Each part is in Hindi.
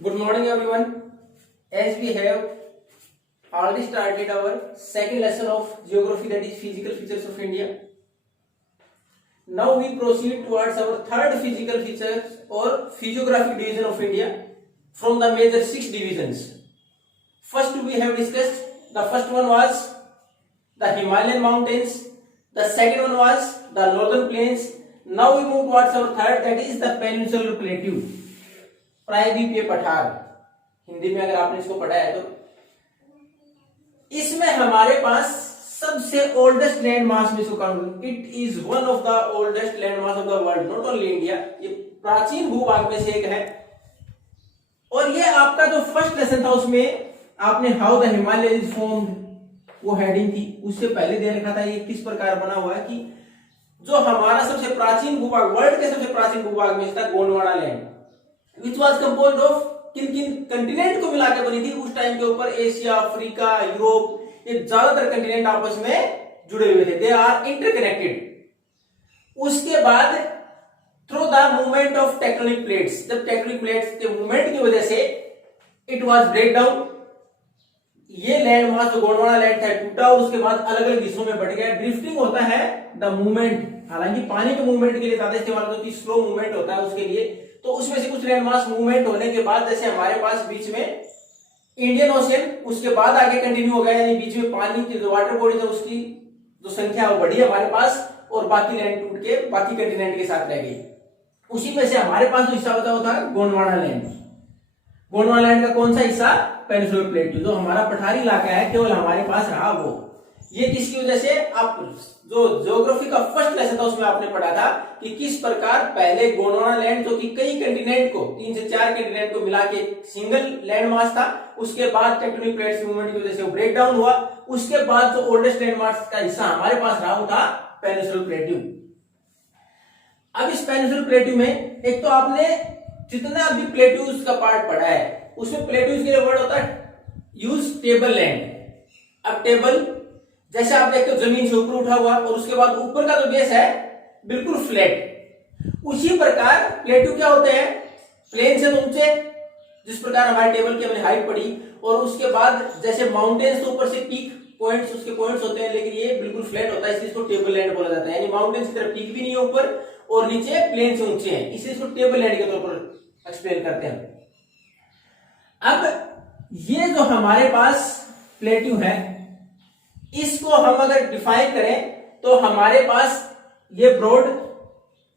Good morning, everyone. As we have already started our second lesson of geography, that is physical features of India. Now we proceed towards our third physical features or physiographic division of India from the major 6 divisions. First we have discussed, the first one was the Himalayan mountains, the second one was the northern plains. Now we move towards our third, that is the peninsular plateau, प्रायद्वीपीय पठार. हिंदी में अगर आपने इसको पढ़ा है तो इसमें हमारे पास सबसे ओल्डेस्ट लैंड मास में इसको count, it is one of the oldest land mass of the world, not only India. ये प्राचीन भूभाग में से एक है. और ये आपका जो फर्स्ट लेसन था उसमें आपने how the Himalaya is formed वो हेडिंग थी, उससे पहले दे रखा था ये किस प्रकार बना हुआ है कि जो हमारा सबसे प्राचीन भूभाग, वर्ल्ड के सबसे प्राचीन भूभाग में था Gondwana land, which was composed of kin किन कंटिनेंट को मिला के बनी थी उस टाइम के ऊपर. एशिया, अफ्रीका, यूरोप, ये ज्यादातर कंटिनेंट आपस में जुड़े हुए थे, दे आर इंटरकनेक्टेड. उसके बाद through the movement of tectonic plates, जब टेक्टोनिक प्लेट्स के मूवमेंट की वजह से इट वाज ब्रेक डाउन, ये लैंड मास जो गोंडवाना लैंड था टूटा, उसके बाद अलग अलग हिस्सों में बढ़ गया. ड्रिफ्टिंग होता है द मूवमेंट, हालांकि पानी के मूवमेंट के लिए ज्यादा इस्तेमाल होती है, स्लो मूवमेंट होता है उसके लिए. तो उसमें से कुछ लैंड मास मूवमेंट होने के बाद जैसे हमारे पास बीच में इंडियन ओशियन, उसके बाद आगे कंटिन्यू हो गया, यानी बीच में पानी की जो वाटर बॉडीज है उसकी जो संख्या वो बढ़ी हमारे पास, और बाकी लैंड टूट के बाकी कंटिनेंट के साथ रह गई. उसी में से हमारे पास जो हिस्सा होता था गोंडवाना लैंड. गोंडवाना लैंड का कौन सा हिस्सा? पेनिनसुलर प्लेटू, जो हमारा पठारी इलाका है केवल हमारे पास रहा वो. ये किसकी वजह से? आप जो ज्योग्राफी का फर्स्ट लेसन था उसमें आपने पढ़ा था कि किस प्रकार पहले गोंडवाना लैंड जो कि कई कंटिनेंट को, 3 से 4 कंटिनेंट को मिला के सिंगल लैंड मास था, उसके बाद टेक्टोनिक प्लेट्स मूवमेंट की वजह से वो ब्रेक डाउन हुआ. उसके बाद जो ओल्डेस्ट लैंड मास का हिस्सा हमारे पास रहा वो था पेनिनसुलर प्लेटू. अब इस पेनिनसुलर प्लेटू में एक तो आपने जितना भी प्लेटूज का पार्ट पढ़ा है उसमें प्लेटूज के लिए वर्ड होता है यूज टेबल लैंड. अब टेबल जैसे आप देखते हो जमीन से ऊपर उठा हुआ और उसके बाद ऊपर का जो बेस है बिल्कुल फ्लैट, उसी प्रकार प्लेटू क्या होते हैं? प्लेन से तो ऊंचे, जिस प्रकार हमारे टेबल की हमने हाइट पढ़ी, और उसके बाद जैसे माउंटेन्स तो ऊपर से पीक पॉइंट्स, उसके पॉइंट्स होते हैं, लेकिन ये बिल्कुल फ्लैट होता है, इसलिए इसको टेबल लैंड बोला जाता है. यानी माउंटेन्स की तरफ पीक भी नहीं है ऊपर और नीचे प्लेन से ऊंचे हैं, इसलिए इसको टेबल लैंड के तौर पर एक्सप्लेन करते हैं. अब ये जो हमारे पास प्लेटू है, इसको हम अगर डिफाइन करें तो हमारे पास ये ब्रॉड,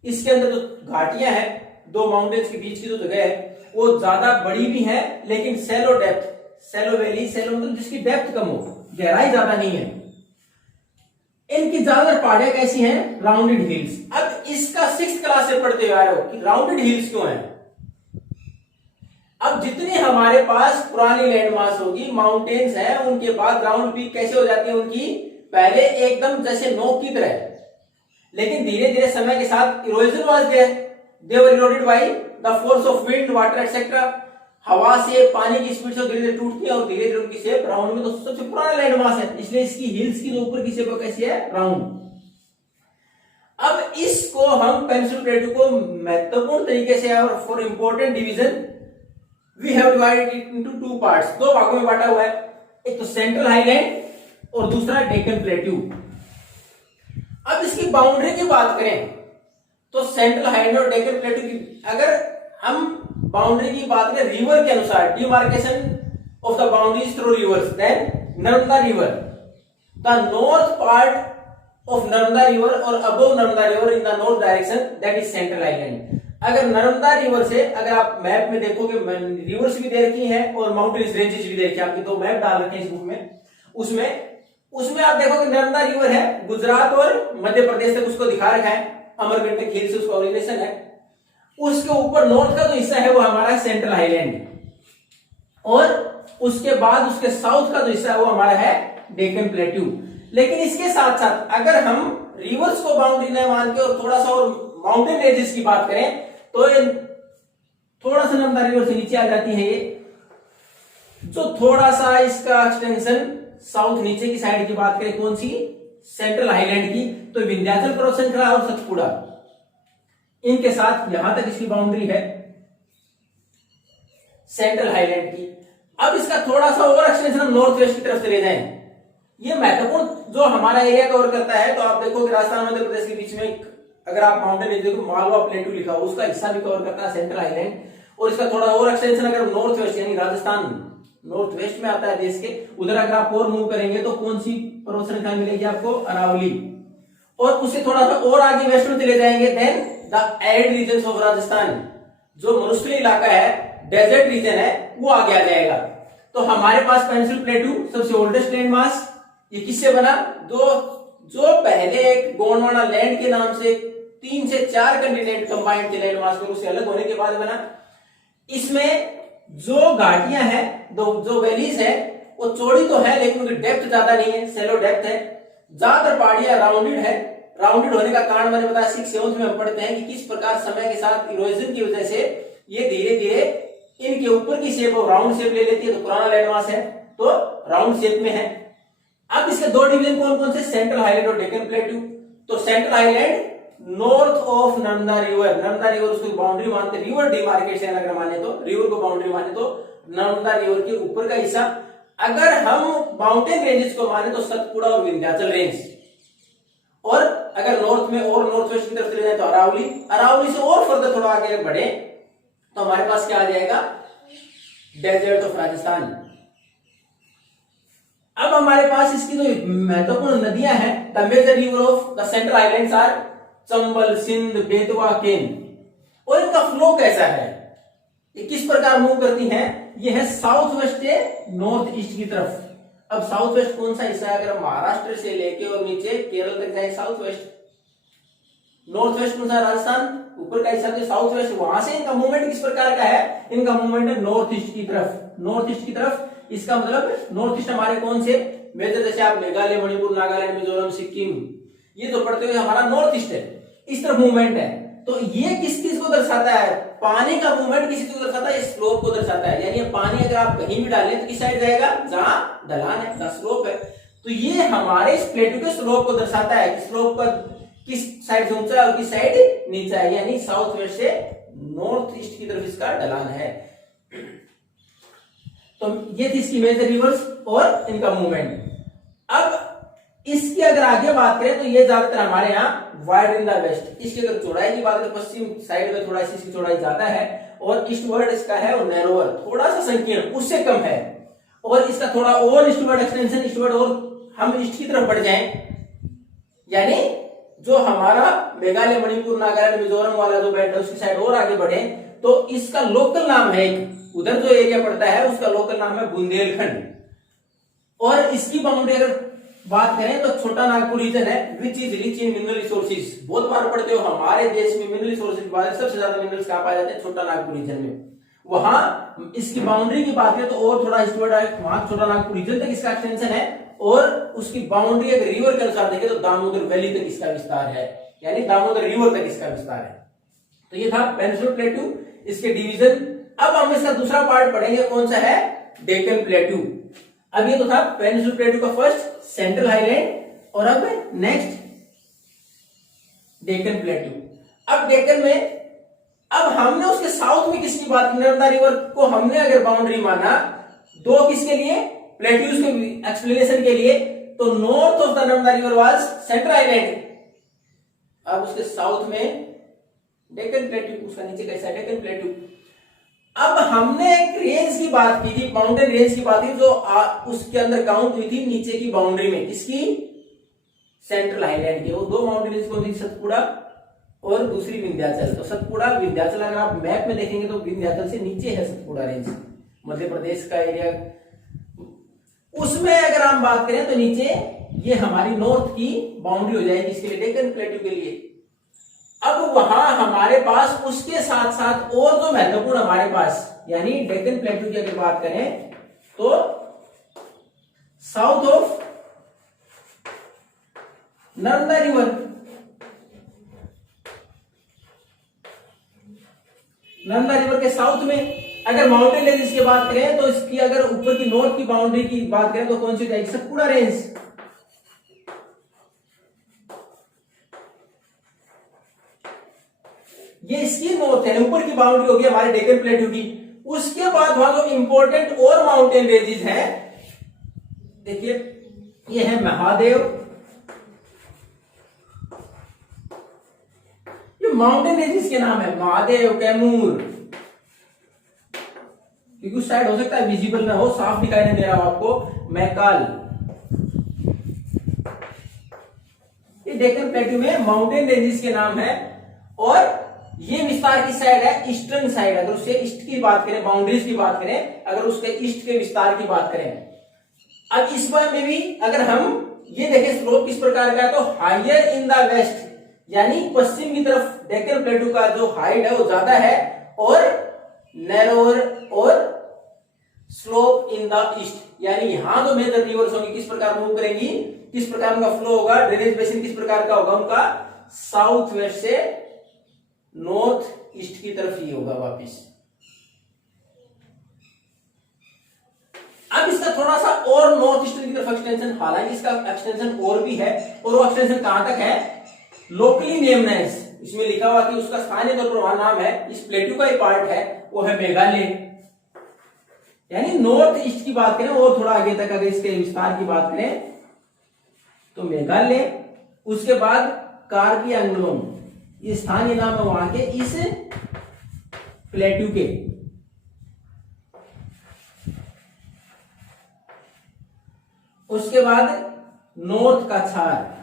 इसके अंदर जो घाटियां हैं, दो माउंटेन्स के बीच की जो जगह है वो ज्यादा बड़ी भी है, लेकिन सेलो डेप्थ, सेलो वैली, सेलो मतलब जिसकी डेप्थ कम हो, गहराई ज्यादा नहीं है. इनकी ज्यादातर पहाड़ियां कैसी हैं? Rounded hills. अब इसका 6th क्लास से पढ़ते हुए आए हो कि राउंडेड हिल्स क्यों है. अब जितनी हमारे पास पुरानी लैंड मास होगी, माउंटेन्स हैं, उनके बाद ग्राउंड पीक कैसे हो जाती है उनकी? पहले एकदम जैसे नोक की तरह, लेकिन धीरे धीरे समय के साथ erosion was there, they were eroded by the force of wind, water etcetera. हवा से, पानी की स्पीड से धीरे धीरे टूटती है और धीरे धीरे उनकी शेप राउंड में, तो सबसे पुराना लैंड मास है, इसलिए इसकी हिल्स की जो ऊपर की शेप कैसी है? राउंड. अब इसको हम पेनिनसुलर प्लेटू को महत्वपूर्ण तरीके से और for important division we have divided it into 2 parts, 2 भागों में बांटा हुआ है. एक तो सेंट्रल हाईलैंड और दूसरा डेक्कन प्लेट्यू. अब इसकी बाउंड्री की बात करें तो सेंट्रल हाईलैंड और डेक्कन प्लेट्यू की अगर हम बाउंड्री की बात करें रिवर के अनुसार, demarcation of the boundaries through rivers, then Narmada river, the north part of Narmada river और above Narmada river in the north direction, that is central highland. अगर नर्मदा रिवर से, अगर आप मैप में देखोगे रिवर्स भी दे रखी है और माउंटेन्स रेंजेस भी दे रखी है, आपके 2 मैप डाल रखे हैं इस बुक में, उसमें आप देखोगे नर्मदा रिवर है, गुजरात और मध्य प्रदेश तक उसको दिखा रखा है, अमरकंटक हिल से उसका ओरिजिनेशन है. उसके ऊपर नॉर्थ का जो हिस्सा है वो हमारा सेंट्रल हाईलैंड, और उसके बाद उसके साउथ का जो हिस्सा है वो हमारा है डेक्कन प्लेट्यू. लेकिन इसके साथ साथ अगर हम रिवर्स को बाउंड्री न मान के और थोड़ा सा और माउंटेन रेंजेस की बात करें तो थोड़ा सा नर्मदा रिवर से नीचे आ जाती है, ये जो थोड़ा सा इसका एक्सटेंशन साउथ नीचे की साइड की बात करें, कौन सी? सेंट्रल हाईलैंड की, तो विंध्याचल पर्वत श्रृंखला और सतपुड़ा, इनके साथ यहां तक इसकी बाउंड्री है. सेंट्रल हाईलैंड की। अब इसका थोड़ा सा और एक्सटेंशन हम नॉर्थ वेस्ट की तरफ चले जाएं, ये महत्वपूर्ण जो हमारा एरिया कवर करता है, तो आप देखो कि राजस्थान मध्य प्रदेश के बीच में अगर आप माउंटेन रेंज देखो मालवा प्लेटू लिखा हो, उसका हिस्सा भी कवर करता है सेंट्रल हाईलैंड। और इसका थोड़ा और एक्सटेंशन अगर नॉर्थ वेस्ट यानी राजस्थान नॉर्थ वेस्ट में आता है देश के, उधर अगर आप और मूव करेंगे तो कौन सी पर्वत श्रृंखला मिलेगी आपको, अरावली। और उससे थोड़ा सा और आगे वेस्ट में चले जाएंगे, then the arid region of Rajasthan, जो मरुस्थलीय इलाका है, डेजर्ट रीजन है, वो आगे आ जाएगा। तो हमारे पास पेंसिल प्लेटू सबसे ओल्डेस्ट लैंड मास, ये किससे बना, जो पहले एक गोंडवाना लैंड के नाम से 3 से 4 कंटिनेंट कंबाइंड थे लैंड मास में, उससे अलग होने के बाद बना। इसमें जो घाटियां हैं, जो वैलीज है, वो चौड़ी तो है लेकिन उनकी डेप्थ ज्यादा नहीं है, सेलो डेप्थ है। ज्यादातर पहाड़ियां राउंडेड है। राउंडेड होने का कारण मैंने बताया 6th-7th में हम पढ़ते हैं कि किस प्रकार समय के साथ इरोजन की वजह से ये धीरे धीरे इनके ऊपर की शेप और राउंड शेप ले लेती है। तो पुराना लैंडमास है तो राउंड शेप में है। अब इसके दो डिवीजन कौन कौन से, सेंट्रल हाईलैंड और डेक्कन प्लेटू। तो central highland north of Narmada river, Narmada river उसको बाउंड्री मानते, रिवर डिमार्केशन अगर माने तो, रिवर को बाउंड्री माने तो नर्मदा रिवर के ऊपर का हिस्सा। अगर हम माउंटेन रेंजेस को माने तो सतपुड़ा और विंध्याचल रेंज। और अगर नॉर्थ में और नॉर्थ वेस्ट की तरफ चले जाए तो अरावली। अरावली से और फर्दर थोड़ा आगे बढ़े तो हमारे पास क्या आ जाएगा, डेजर्ट ऑफ राजस्थान। अब हमारे पास इसकी जो महत्वपूर्ण नदियां हैं, the major river of the central islands are Chambal, Sindh, Betwa, Ken. और इनका फ्लो कैसा है, ये किस प्रकार मूव करती हैं, ये है साउथ वेस्ट से नॉर्थ ईस्ट की तरफ। अब साउथ वेस्ट कौन सा हिस्सा है, अगर महाराष्ट्र से लेके और नीचे केरल तक जाए साउथ वेस्ट। नॉर्थ वेस्ट कौन सा, राजस्थान ऊपर का हिस्सा तो साउथ वेस्ट। वहां से इनका मूवमेंट किस प्रकार का है, इनका मूवमेंट है नॉर्थ ईस्ट की तरफ, नॉर्थ ईस्ट की तरफ। इसका मतलब नॉर्थ ईस्ट हमारे कौन से मेजर, जैसे आप मेघालय, मणिपुर, नागालैंड, मिजोरम, सिक्किम, ये जो पढ़ते हुए हमारा नॉर्थ ईस्ट है, इस तरफ मूवमेंट है। तो ये किस चीज को दर्शाता है, पानी का मूवमेंट किस चीज को दर्शाता है, स्लोप को दर्शाता है। यानी पानी अगर आप कहीं भी डालें तो किस साइड जाएगा, जहां ढलान है, जहां स्लोप है। तो ये हमारे इस प्लेटू के स्लोप को दर्शाता है कि स्लोप पर किस साइड से ऊंचा है और किस साइड नीचा है। यानी साउथ वेस्ट से नॉर्थ ईस्ट की तरफ इसका ढलान है। तो ये थी इसकी मेजर रिवर्स और इनका मूवमेंट। अब इसकी अगर आगे बात करें तो ये ज्यादातर हमारे यहाँ वाइड इन द वेस्ट। इसकी अगर चौड़ाई की बात करें, पश्चिम साइड में थोड़ा सी इसकी चौड़ाई ज्यादा है, और ईस्टवर्ड इसका है और नैरोवर, थोड़ा सा संकीर्ण, उससे कम है। और इसका थोड़ा और ईस्टवर्ड एक्सटेंशन, ईस्टवर्ड और हम ईस्ट की तरफ बढ़ जाएं, यानी जो हमारा मेघालय, मणिपुर, नागालैंड, मिजोरम वाला जो बेल्ट है उसकी साइड और आगे बढ़े तो इसका लोकल नाम है, उधर जो एरिया पड़ता है उसका लोकल नाम है बुंदेलखंड। और इसकी बाउंड्री अगर बात करें तो छोटा नागपुर रीजन है, which is rich in mineral resources. बहुत बार पढ़ते हो हमारे देश में मिनरल रिसोर्सेज की बात, सबसे ज्यादा मिनरल्स कहां पाए जाते हैं, छोटा नागपुर रीजन में। वहां इसकी बाउंड्री की बात करें तो और थोड़ा ईस्टवर्ड है, वहां छोटा नागपुर रीजन तक इसका एक्सटेंशन है। और उसकी बाउंड्री अगर रिवर के अनुसार देखें तो दामोदर वैली तक इसका विस्तार है, यानी दामोदर रिवर तक इसका विस्तार है। तो ये था पेनिनसुलर प्लेटू, इसके डिवीजन। अब हम इसका दूसरा पार्ट पढ़ेंगे, कौन सा है, डेक्कन प्लेटू। अब ये तो था पेनिनसुलर प्लेटू का फर्स्ट, सेंट्रल हाईलैंड, और अब नेक्स्ट डेक्कन प्लेटू। अब डेक्कन में अब हमने उसके साउथ में किसकी बात की, नर्मदा रिवर को हमने अगर बाउंड्री माना दो किसके लिए, प्लेट्यूज के एक्सप्लेनेशन के लिए, तो north of the Narmada river was central island. अब उसके साउथ में डेक्कन प्लेट्यू, उसका नीचे कैसा है, डेक्कन प्लेट्यू। अब हमने एक रेंज की बात की थी, माउंटेन रेंज की बात की, जो उसके अंदर काउंट हुई थी नीचे की बाउंड्री में, किसकी, सेंट्रल हाईलैंड की। वो दो माउंटेन रेंज कौन थी, सतपुड़ा और दूसरी विंध्याचल। तो सतपुड़ा विंध्याचल अगर आप मैप में देखेंगे तो विंध्याचल से नीचे है सतपुड़ा रेंज, मध्य प्रदेश का एरिया। उसमें अगर हम बात करें तो नीचे ये हमारी नॉर्थ की बाउंड्री हो जाएगी इसके लिए, डेक्कन प्लेटू के लिए। अब वहां हमारे पास उसके साथ साथ और जो महत्वपूर्ण हमारे पास, यानी डेक्कन प्लेटू की अगर बात करें तो south of Narmada river, Narmada river के साउथ में अगर माउंटेन रेंज की बात करें तो इसकी अगर ऊपर की नॉर्थ की बाउंड्री की बात करें तो कौन सी जाएगी, सतपुड़ा रेंज। ये इसकी नॉर्थ है, ऊपर की बाउंड्री होगी हमारे डेक्कन प्लेटू की। उसके बाद वहां जो इंपॉर्टेंट और माउंटेन रेंजेस हैं, देखिए ये है महादेव, ये माउंटेन रेंजेस के नाम है, महादेव, कैमूर, क्योंकि उस साइड हो सकता है विजिबल ना हो, साफ दिखाई नहीं दे रहा हो आपको, मैकाल, ये डेक्कन प्लेटू में माउंटेन रेंजेस के नाम है। और ये विस्तार की साइड है ईस्टर्न साइड, अगर उससे ईस्ट की बात करें, बाउंड्रीज की बात करें, अगर उसके ईस्ट के विस्तार की बात करें। अब इस बार में भी अगर हम ये देखें स्लोप किस प्रकार का है, तो हायर इन द वेस्ट, यानी पश्चिम की तरफ डेक्कन प्लेटू का जो हाइट है वो ज्यादा है, और नैरोअर और स्लोप इन द ईस्ट, यानी यहां जो मेजर रिवर्स होंगी किस प्रकार मूव करेंगी, किस प्रकार उनका फ्लो होगा, ड्रेनेज बेसिन किस प्रकार का होगा उनका, साउथ वेस्ट से नॉर्थ ईस्ट की तरफ ही होगा वापिस। अब इसका थोड़ा सा और नॉर्थ ईस्टर्न की तरफ एक्सटेंशन, हालांकि इसका एक्सटेंशन और भी है, और वो एक्सटेंशन कहां तक है, लोकली नेमनेस, इसमें लिखा हुआ कि उसका स्थानीय तौर पर वहां नाम है, इस प्लेटू का ही पार्ट है, वो है मेघालय, यानी नॉर्थ ईस्ट की बात करें और थोड़ा आगे तक अगर इसके विस्तार की बात करें तो मेघालय, उसके बाद कार्बी एंग्लोंग, ये स्थानीय नाम है वहां के इस प्लेटू के। उसके बाद नॉर्थ काछार,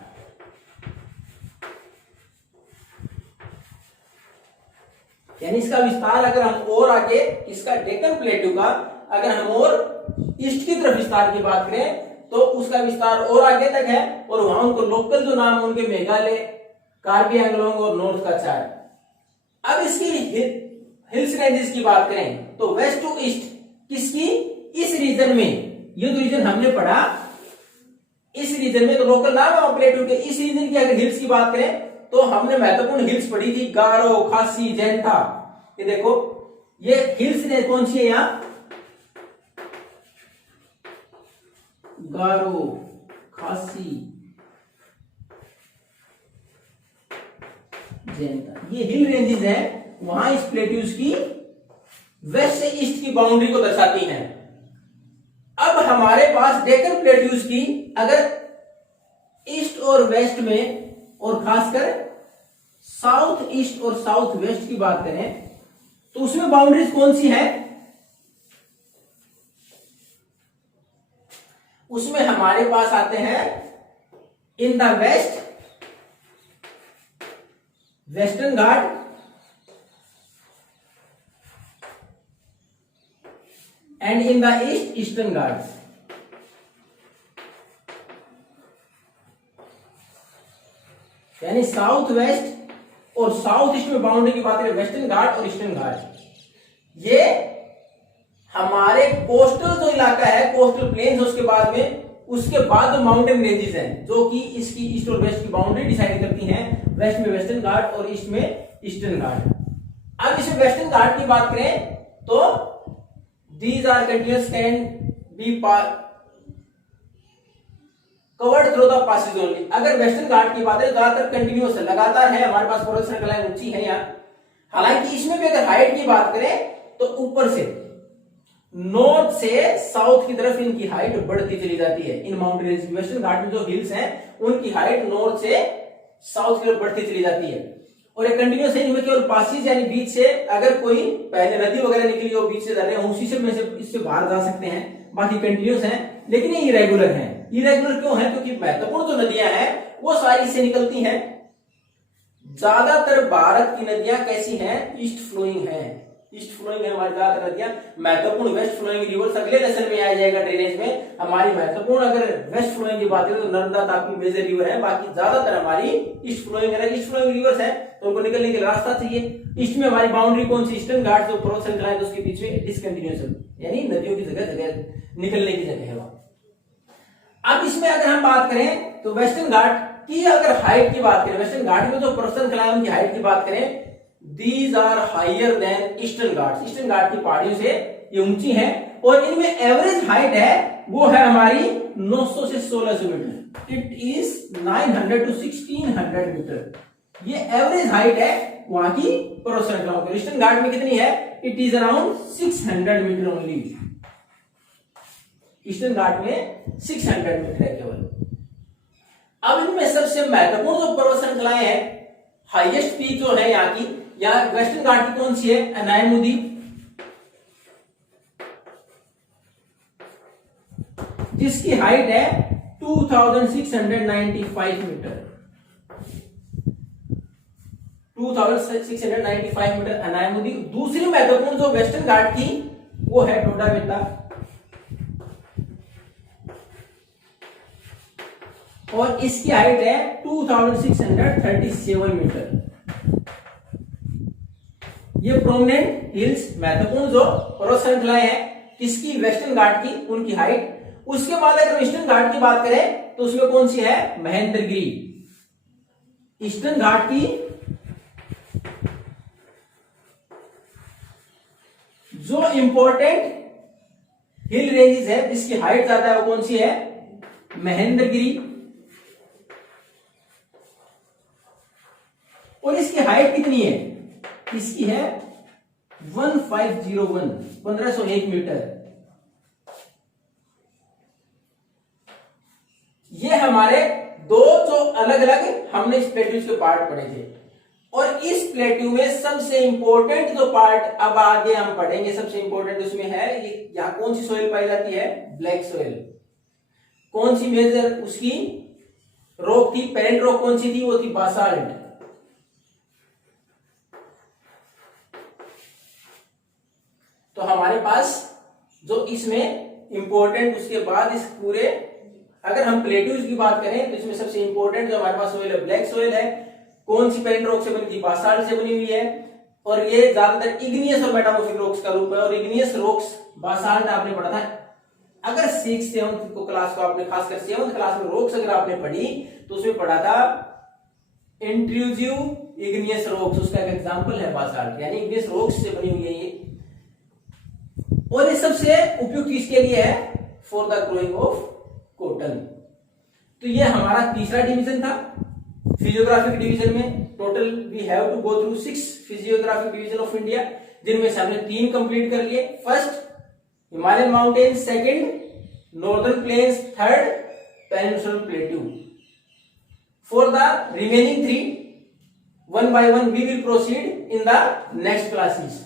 यानी इसका विस्तार अगर हम और आगे इसका डेक्कन प्लेटू का अगर हम और ईस्ट की तरफ विस्तार की बात करें तो उसका विस्तार और आगे तक है, और वहां उनको लोकल जो नाम है उनके मेघालय, कार्बी एंग्लोंग और नॉर्थ काछार। अब इसकी हिल्स रेंजेस की बात करें तो वेस्ट टू ईस्ट किसकी, इस रीजन में, ये जो रीजन हमने पढ़ा इस रीजन में, तो लोकल नाम है प्लेटू के, इस रीजन की अगर हिल्स की बात करें तो हमने महत्वपूर्ण हिल्स पढ़ी थी, गारो, खासी, जैंथा। ये देखो ये हिल्स ने कौन सी है यहां, गारो, खासी, जैंथा, ये हिल रेंजेस हैं, वहां इस प्लेट्यूज की वेस्ट से ईस्ट की बाउंड्री को दर्शाती हैं। अब हमारे पास डेक्कन प्लेट्यूज की अगर ईस्ट और वेस्ट में और खासकर साउथ ईस्ट और साउथ वेस्ट की बात करें तो उसमें बाउंड्रीज कौन सी है, उसमें हमारे पास आते हैं in the west western ghat, and in the east eastern ghat. यानी साउथ वेस्ट और साउथ ईस्ट में बाउंड्री की बात करें, वेस्टर्न घाट और ईस्टर्न घाट, ये हमारे कोस्टल जो इलाका है, कोस्टल प्लेन्स, उसके बाद में उसके बाद जो माउंटेन रेंजेस हैं जो कि इसकी ईस्ट और वेस्ट की बाउंड्री डिसाइड करती हैं, वेस्ट में वेस्टर्न घाट और ईस्ट में ईस्टर्न घाट। अब इसमें वेस्टर्न घाट की बात करें तो these are continuous can be covered through the passes only. अगर वेस्टर्न घाट की बात है ज्यादातर कंटिन्यूअस है, लगातार है, हमारे पास पर्वत श्रृंखलाएं ऊंची है यहाँ। हालांकि इसमें भी अगर हाइट की बात करें तो ऊपर से नॉर्थ से साउथ की तरफ इनकी हाइट बढ़ती चली जाती है। इन माउंटेन वेस्टर्न घाट में जो हिल्स हैं उनकी हाइट नॉर्थ से साउथ की तरफ बढ़ती चली जाती है, और ये कंटिन्यूअस है, इनमें केवल पासेज यानी बीच से अगर कोई पहले नदी वगैरह निकली हो बीच से जा रहे हैं उसी से में से इससे बाहर जा सकते हैं, बाकी कंटिन्यूअस हैं, लेकिन ये इरेगुलर हैं। इरेगुलर क्यों है, क्योंकि महत्वपूर्ण जो नदियां हैं वो सारी इससे निकलती हैं। ज्यादातर भारत की नदियां कैसी हैं, ईस्ट फ्लोइंग है, ईस्ट फ्लोइंग है हमारी ज्यादातर नदियां। महत्वपूर्ण वेस्ट फ्लोइंग रिवर्स अगले लेसन में आ जाएगा ड्रेनेज में। हमारी महत्वपूर्ण अगर वेस्ट फ्लोइंग की बात करें तो नर्मदा तापी मेजर रिवर है, बाकी ज्यादातर हमारी ईस्ट फ्लोइंग है। ईस्ट फ्लोइंग रिवर्स है तो उनको निकलने के लिए रास्ता चाहिए। ईस्ट में हमारी बाउंड्री कौन सी, ईस्टर्न घाट जो पर्वत श्रृंखला है तो उसके बीच में डिसकंटिन्यूअस यानी नदियों की जगह जगह निकलने की जगह है वहां। अब इसमें अगर हम बात करें तो वेस्टर्न घाट की अगर हाइट की बात करें, वेस्टर्न घाट में जो पर्वत श्रृंखला है उनकी हाइट की बात करें, these are higher than eastern ghat. Eastern ghat की पहाड़ियों से ये ऊंची है और इनमें एवरेज हाइट है वो है हमारी 900 से 1600 metre. It is 900 to 1600 metre. ये एवरेज हाइट है वहां की पर्वत श्रृंखलाओं की। ईस्टर्न घाट में कितनी है? It is around 600 metre only. Eastern ghat में 600 मीटर है केवल। अब इनमें सबसे महत्वपूर्ण जो पर्वत श्रृंखलाएं हैं, हाईएस्ट पीक जो है यहाँ की, यहाँ वेस्टर्न घाट की कौन सी है? अनायमुदी, जिसकी हाइट है 2695 मीटर। 2695 मीटर अनायमुदी। दूसरी महत्वपूर्ण जो वेस्टर्न घाट की, वो है डोडा बेटा, और इसकी हाइट है 2637 मीटर। ये प्रोमिनेंट हिल्स, महत्वपूर्ण जो पर्वत श्रृंखलाएं हैं किसकी? वेस्टर्न घाट की, उनकी हाइट। उसके बाद अगर ईस्टर्न घाट की बात करें तो उसमें कौन सी है? महेंद्रगिरी। ईस्टर्न घाट की जो इंपॉर्टेंट हिल रेंजेस है जिसकी हाइट ज्यादा है, वो कौन सी है? महेंद्रगिरी। और इसकी हाइट कितनी है? इसकी है 1501 मीटर। ये हमारे दो जो अलग अलग हमने इस प्लेट्यूज के पार्ट पढ़े थे, और इस प्लेट्यू में सबसे इंपॉर्टेंट जो पार्ट अब आगे हम पढ़ेंगे, सबसे इंपॉर्टेंट उसमें है ये, यहां कौन सी सोइल पाई जाती है? Black soil. कौन सी मेजर उसकी रॉक थी? पेरेंट रॉक कौन सी थी? वो थी बासाल्ट। तो हमारे पास जो इसमें इंपॉर्टेंट, उसके बाद इस पूरे, अगर हम प्लेट्यूज की बात करें तो इसमें सबसे इंपॉर्टेंट जो हमारे पास सोइल है, ब्लैक सोइल है। कौन सी पेरेंट रॉक से बनी थी? बासाल्ट से बनी हुई है, और ये ज्यादातर इग्नियस और मेटामॉर्फिक रॉक्स का रूप है। और इग्नियस रॉक्स, बासाल्ट आपने पढ़ा था। अगर 6th 7th को क्लास को आपने, खासकर 7th क्लास में रॉक्स अगर आपने पढ़ी तो उसमें पढ़ा था इंट्रूजिव इग्नियस रॉक्स, उसका एक एग्जांपल है बासाल्ट, यानी इग्नियस रॉक्स से बनी हुई है ये। और ये सबसे उपयुक्त किसके लिए है? For the growing of cotton. तो ये हमारा तीसरा डिवीजन था फिजियोग्राफिक डिवीजन में। Total we have to go through 6 physiographic division of India, जिनमें से हमने 3 कंप्लीट कर लिए। First Himalayan mountain, second northern plains, third peninsular plateau. For the remaining 3, one by one we will proceed in the next classes.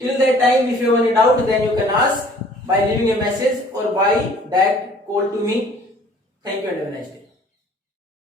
Till that time, if you have any doubt, then you can ask by leaving a message or by direct call to me. Thank you and have a nice day.